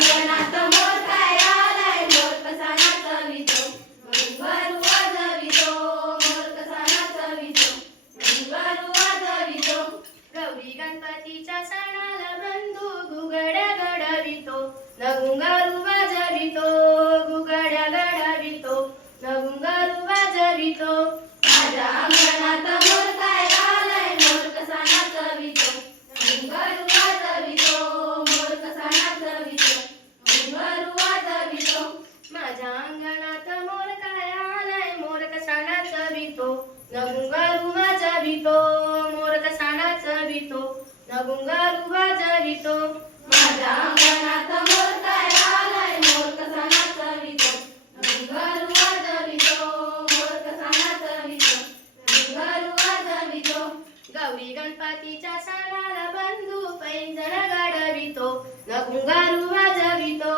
अंगणात मोर काय आलाय, मोर कसा नाचवितो, घुंगरू वाजवितो, मोर कसा नाचवितो, घुंगरू वाजवितो. गौरी गणपतीच्या सणाला बंधू घुगड्या घडवितो, न घुंगरू वाजवितो, घुगड्या घडवितो, न घुंगरू वाजवितो. माझ्या अंगणात मोर काय आलाय, मोर कसा नाचवितो, घुंगरू वाजवितो, मोर कसा नाचवितो, घुंगरू वाजवितो. माझ्या अंगणात मोर काय आलाय, मोर कसा नाचवितो, न घुंगरू वाजवितो, मोर कसा नाचवितो, न घुंगरू वाजवितो. माझ्या अंगणात मोर काय आलाय, मोर कसा नाचवितो, घुंगरू वाजवितो, मोर कसा नाचवितो, घुंगरू वाजवितो. गौरी गणपतीच्या सणाला बंधू पैंजण गाडवितो, न घुंगरू वाजवितो,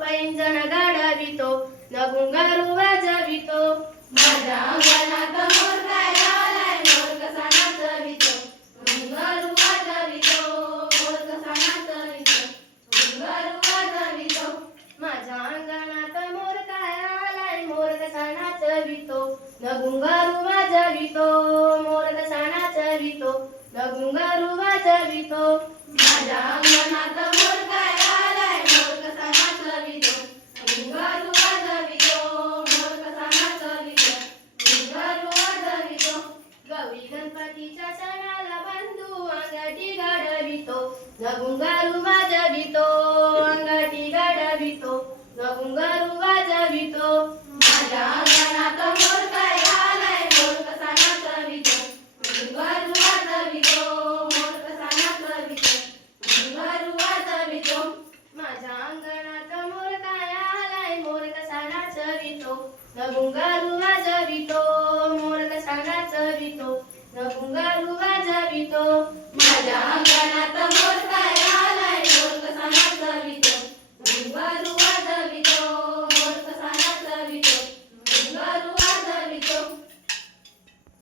पैंजण गाडवितो, न घुंगरू वाजवितो. माझ्या अंगणात मोर काय आलाय, मोर कसा नाचवितो, घुंगरू वाजवितो, मोर कसा नाचवितो, घुंगरू वाजवितो. माझ्या अंगणात मोर काय आलाय, मोर कसा नाचवितो, न घुंगरू वाजवितो, मोर कसा नाचवितो, न घुंगरू वाजवितो. माझ्या अंगणात मोर काय आलाय, मोर कसा नाचवितो, घुंगरू वाजवितो, मोर कसा नाचवितो, घुंगरू वाजवितो. गौरी गणपतीच्या सणाला बंधू अंगठी गाडवितो, न घुंगरू वाजवितो, अंगठी गाडवितो, न घुंगरू वाजवितो. माझ्या अंगणात मोर काय आलाय, मोर कसा नाचवितो, घुंगरू वाजवितो, मोर कसा नाचवितो, घुंगरू वाजवितो. माझ्या अंगणात मोर काय आलाय, मोर कसा नाचवितो, न घुंगरू वाजवितो, मोर कसा नाचवितो, न घुंगरू वाजवितो. माझ्या अंगणात मोर काय